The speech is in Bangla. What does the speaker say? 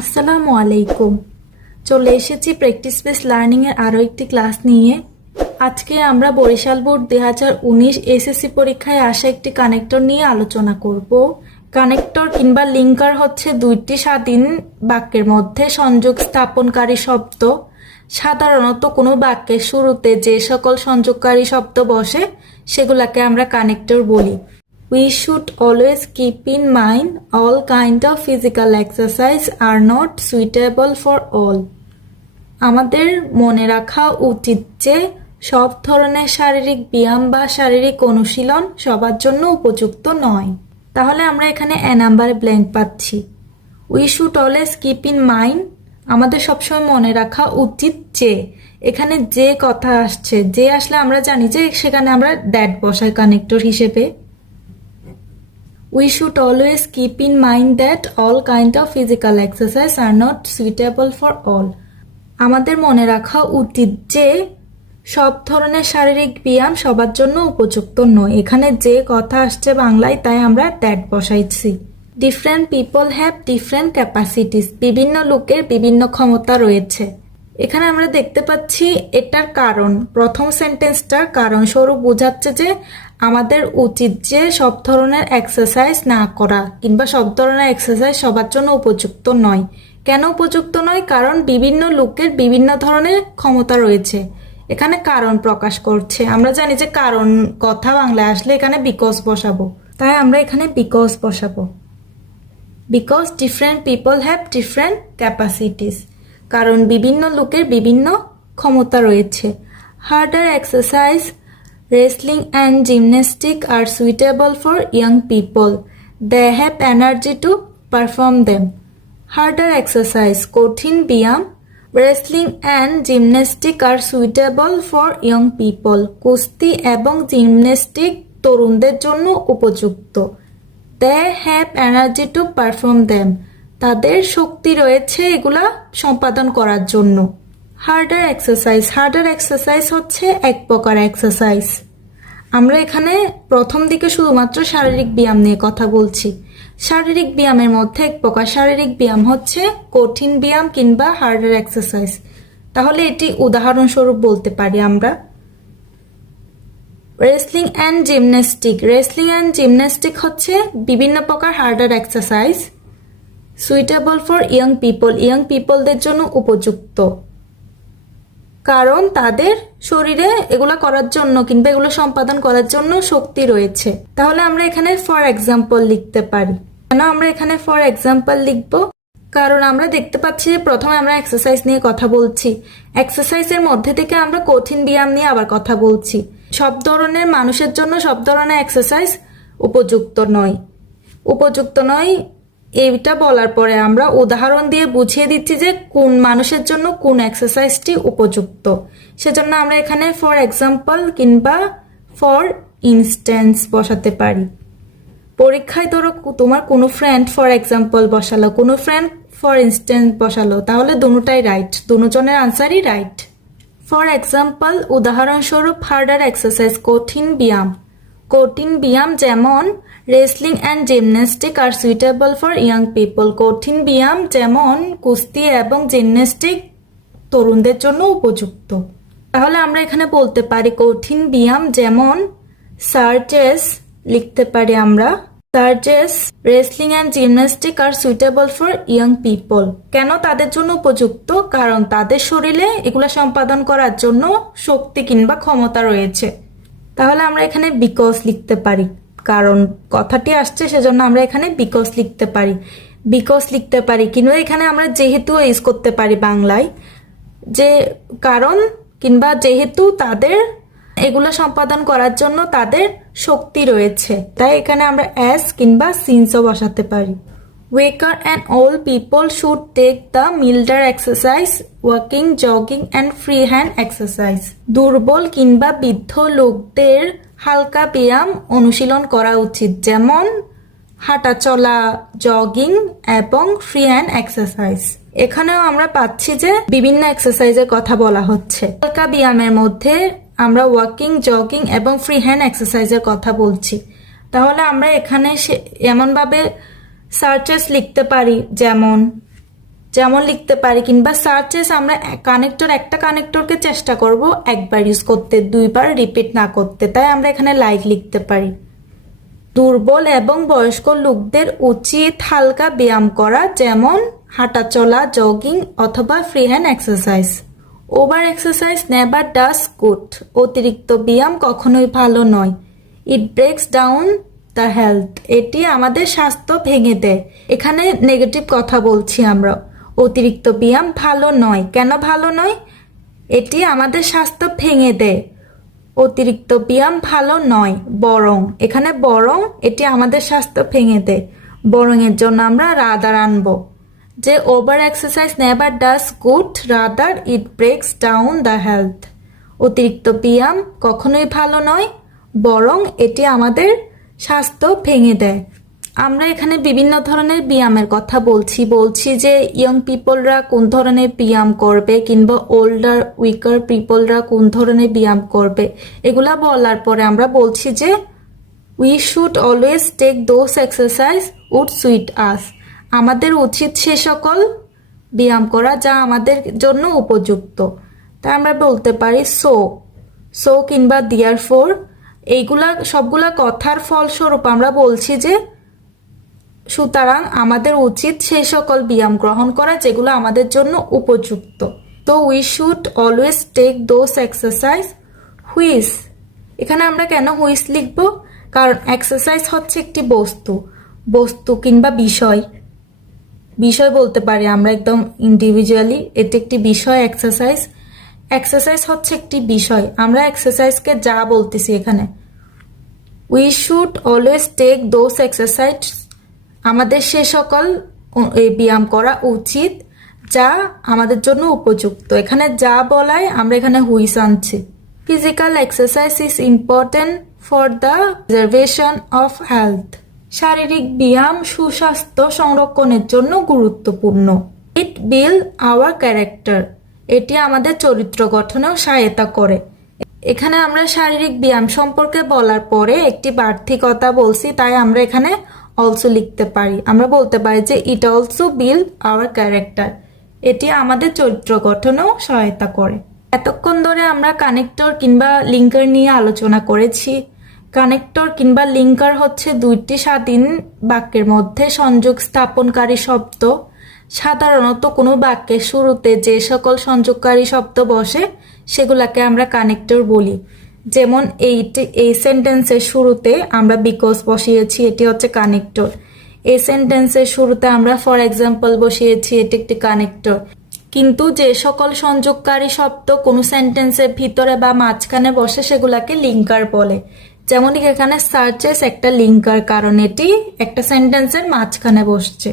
আসসালামু আলাইকুম। চলে এসেছি প্র্যাকটিস বেস লার্নিংয়ের আরও একটি ক্লাস নিয়ে। আজকে আমরা বরিশাল বোর্ড দুই হাজার উনিশ এসএসসি পরীক্ষায় আসা একটি কানেক্টর নিয়ে আলোচনা করব। কানেক্টর কিংবা লিঙ্কার হচ্ছে দুইটি স্বাধীন বাক্যের মধ্যে সংযোগ স্থাপনকারী শব্দ। সাধারণত কোনো বাক্যের শুরুতে যে সকল সংযোগকারী শব্দ বসে, সেগুলাকে আমরা কানেক্টর বলি। We should always keep in mind all kind of physical exercise are not suitable for all. আমাদের মনে রাখা উচিত যে সব ধরনের শারীরিক ব্যায়াম বা শারীরিক অনুশীলন সবার জন্য উপযুক্ত নয় তাহলে আমরা এখানে এ নাম্বারে ব্ল্যাঙ্ক পাচ্ছি we should always keep in mind আমাদের সবসময় মনে রাখা উচিত যে এখানে যে কথা আসছে, যে আসলে আমরা জানি যে সেখানে আমরা দ্যাট বসাই কানেক্টর হিসেবে We should always keep in mind that all kind of physical exercise are not suitable for all. আমাদের মনে রাখা উচিত যে, সব ধরনের শারীরিক ব্যায়াম সবার জন্য উপযুক্ত নয়। এখানে যে কথা আসছে বাংলায়, তাই আমরা দ্যাট বসাইছি। Different people have different capacities বিভিন্ন লোকের বিভিন্ন ক্ষমতা রয়েছে। এখানে আমরা দেখতে পাচ্ছি, এটার কারণ। প্রথম সেন্টেন্সটার কারণ। স্বরূপ বোঝাচ্ছে যে আমাদের উচিত যে সব ধরনের এক্সারসাইজ না করা কিংবা সব ধরনের এক্সারসাইজ সবার জন্য উপযুক্ত নয়। কেন উপযুক্ত নয়? কারণ বিভিন্ন লোকের বিভিন্ন ধরনের ক্ষমতা রয়েছে। এখানে কারণ প্রকাশ করছে। আমরা জানি যে কারণ কথা বাংলায় আসলে এখানে বিকজ বসাবো। তাই আমরা এখানে বিকজ বসাবো। Because different people have different capacities কারণ বিভিন্ন লোকের বিভিন্ন ক্ষমতা রয়েছে। Harder exercise wrestling and gymnastic R suitable for young people they have energy to perform them harder exercise কঠিন ব্যায়াম রেসলিং অ্যান্ড জিমন্যাস্টিক আর সুইটেবল ফর ইয়ং পিপল কুস্তি এবং জিমন্যাস্টিক তরুণদের জন্য উপযুক্ত। They have energy to perform them তাদের শক্তি রয়েছে এগুলা সম্পাদন করার জন্য। হার্ডার এক্সারসাইজ হার্ডার এক্সারসাইজ হচ্ছে এক প্রকার এক্সারসাইজ আমরা এখানে প্রথম দিকে শুধুমাত্র শারীরিক ব্যায়াম নিয়ে কথা বলছি। শারীরিক ব্যায়ামের মধ্যে এক প্রকার শারীরিক ব্যায়াম হচ্ছে কঠিন ব্যায়াম কিংবা হার্ডার এক্সারসাইজ তাহলে এটি উদাহরণস্বরূপ বলতে পারি আমরা। Wrestling and gymnastic wrestling and gymnastic হচ্ছে বিভিন্ন প্রকার harder exercise suitable for young people young পিপলদের জন্য উপযুক্ত। কারণ তাদের শরীরে এগুলো করার জন্য কিংবা এগুলো সম্পাদন করার জন্য শক্তি রয়েছে। তাহলে আমরা এখানে ফর এক্সাম্পল লিখতে পারি। কেন আমরা এখানে ফর এক্সাম্পল লিখব? কারণ আমরা দেখতে পাচ্ছি যে প্রথমে আমরা এক্সারসাইজ নিয়ে কথা বলছি। এক্সারসাইজের মধ্যে থেকে আমরা কঠিন ব্যায়াম নিয়ে আবার কথা বলছি। সব ধরনের মানুষের জন্য সব ধরনের এক্সারসাইজ উপযুক্ত নয়। উপযুক্ত নয় এইটা বলার পরে আমরা উদাহরণ দিয়ে বুঝিয়ে দিচ্ছি যে কোন মানুষের জন্য কোন এক্সারসাইজটি উপযুক্ত। সেজন্য আমরা এখানে ফর এক্সাম্পল কিংবা ফর ইনস্ট্যান্স বসাতে পারি। পরীক্ষায় ধরো তোমার কোনো ফ্রেন্ড ফর এক্সাম্পল বসালো, কোনো ফ্রেন্ড ফর ইনস্ট্যান্স বসালো, তাহলে দুটাই রাইট দুজনের আনসারই রাইট ফর এক্সাম্পল উদাহরণস্বরূপ হার্ডার এক্সারসাইজ কঠিন ব্যায়াম। কঠিন ব্যায়াম যেমন রেসলিং অ্যান্ড জিমন্যাস্টিক আর সুইটেবল ফর ইয়াং পিপল কঠিন ব্যায়াম যেমন কুস্তি এবং জিমন্যাস্টিক তরুণদের জন্য উপযুক্ত। তাহলে আমরা এখানে বলতে পারি কঠিন ব্যায়াম যেমন সার্চেস লিখতে পারি আমরা। সার্চেস, রেসলিং অ্যান্ড জিমন্যাস্টিক আর সুইটেবল ফর ইয়াং পিপল কেন তাদের জন্য উপযুক্ত? কারণ তাদের শরীরে এগুলো সম্পাদন করার জন্য শক্তি কিংবা ক্ষমতা রয়েছে। তাহলে আমরা এখানে বিকজ লিখতে পারি। কারণ কথাটি আসছে, সেজন্য আমরা এখানে বিকজ লিখতে পারি। বিকজ লিখতে পারি কিন্তু এখানে আমরা যেহেতু ইউজ করতে পারি বাংলায়, যে কারণ কিংবা যেহেতু তাদের এগুলো সম্পাদন করার জন্য তাদের শক্তি রয়েছে, তাই এখানে আমরা অ্যাস কিংবা সিন্সও বসাতে পারি। Weaker and all people should take the milder exercise walking jogging and free hand exercise দুর্বল কিংবা বৃদ্ধ লোকদের হালকা ব্যায়াম অনুশীলন করা উচিত, যেমন হাঁটা চলা জগিং এবং ফ্রি হ্যান্ড এক্সারসাইজ এখানেও আমরা পাচ্ছি যে বিভিন্ন এক্সারসাইজের কথা বলা হচ্ছে। হালকা ব্যায়ামের মধ্যে আমরা ওয়াকিং জগিং এবং ফ্রি হ্যান্ড এক্সারসাইজের কথা বলছি। তাহলে আমরা এখানে এমনভাবে সার্চেস লিখতে পারি, যেমন যেমন লিখতে পারি, কিংবা সার্চেস আমরা কানেক্টর একটা কানেক্টরকে চেষ্টা করব একবার ইউজ করতে, দুইবার রিপিট না করতে। তাই আমরা এখানে লাইক লিখতে পারি। দুর্বল এবং বয়স্ক লোকদের উচিত হালকা ব্যায়াম করা, যেমন হাঁটাচলা জগিং অথবা free hand exercise over exercise never does good অতিরিক্ত ব্যায়াম কখনোই ভালো নয়। It breaks down the health এটি আমাদের স্বাস্থ্য ভেঙে দেয়। এখানে নেগেটিভ কথা বলছি আমরা। অতিরিক্ত ব্যায়াম ভালো নয়। কেন ভালো নয়? এটি আমাদের স্বাস্থ্য ভেঙে দেয়। অতিরিক্ত ব্যায়াম ভালো নয়, বরং। এখানে বরং এটি আমাদের স্বাস্থ্য ভেঙে দেয়। বরং এর জন্য আমরা রাদার আনব। যে over exercise never does good rather it breaks down the health অতিরিক্ত ব্যায়াম কখনোই ভালো নয়, বরং এটি আমাদের স্বাস্থ্য ভেঙে দেয়। আমরা এখানে বিভিন্ন ধরনের ব্যায়ামের কথা বলছি। বলছি যে ইয়ং পিপলরা কোন ধরনের ব্যায়াম করবে কিংবা ওল্ডার উইকার পিপলরা কোন ধরনের ব্যায়াম করবে, এগুলা বলার পরে আমরা বলছি যে we should always take those exercise would suit us আমাদের উচিত সে সকল ব্যায়াম করা যা আমাদের জন্য উপযুক্ত। তাই আমরা বলতে পারি সো সো কিংবা দিয়ার ফোর এইগুলা সবগুলা কথার ফলস্বরূপ আমরা বলছি যে, সুতরাং আমাদের উচিত সেই সকল ব্যায়াম গ্রহণ করা যেগুলো আমাদের জন্য উপযুক্ত। তো we should always take those exercise which এখানে আমরা কেন হুইস লিখব? কারণ এক্সারসাইজ হচ্ছে একটি বস্তু বস্তু কিংবা বিষয়। বিষয় বলতে পারি আমরা একদম ইন্ডিভিজুয়ালি এটি একটি বিষয় এক্সারসাইজ এক্সারসাইজ হচ্ছে একটি বিষয়। আমরা এক্সারসাইজকে যা বলতেছি এখানে। We should always take those exercise আমাদের সে সকল ব্যায়াম করা উচিত, যা আমাদের জন্য উপযুক্ত। এখানে যা বলায় আমরা এখানে হুইস আনছি। Physical exercise is important for the preservation of health শারীরিক ব্যায়াম সুস্বাস্থ্য সংরক্ষণের জন্য গুরুত্বপূর্ণ। ইট বিল আওয়ার ক্যারেক্টার এটি আমাদের চরিত্র গঠনেও সহায়তা করে। এখানে আমরা শারীরিক ব্যায়াম সম্পর্কে বলার পরে একটি বাড়তি কথা বলছি, তাই আমরা এখানে অলসো লিখতে পারি। আমরা বলতে পারি যে it also build our character এটি আমাদের চরিত্র গঠনেও সহায়তা করে। এতক্ষণ ধরে আমরা কানেক্টর কিংবা লিঙ্কার নিয়ে আলোচনা করেছি। কানেক্টর কিংবা লিঙ্কার হচ্ছে দুইটি স্বাধীন বাক্যের মধ্যে সংযোগ স্থাপনকারী শব্দ। সাধারণত কোনো বাক্যের শুরুতে যে সকল সংযোগকারী শব্দ বসে, সেগুলাকে আমরা কানেক্টর বলি। যেমন এইটি এই সেন্টেন্সের শুরুতে আমরা বিকজ বসিয়েছি, এটি হচ্ছে কানেক্টর এই সেন্টেন্সের শুরুতে আমরা ফর এক্সাম্পল বসিয়েছি, এটি একটি কানেক্টর কিন্তু যে সকল সংযোগকারী শব্দ কোনো সেন্টেন্সের ভিতরে বা মাঝখানে বসে, সেগুলাকে লিঙ্কার বলে। যেমন এখানে সার্চেস একটা লিঙ্কার কারণ এটি একটা সেন্টেন্সের মাঝখানে বসছে।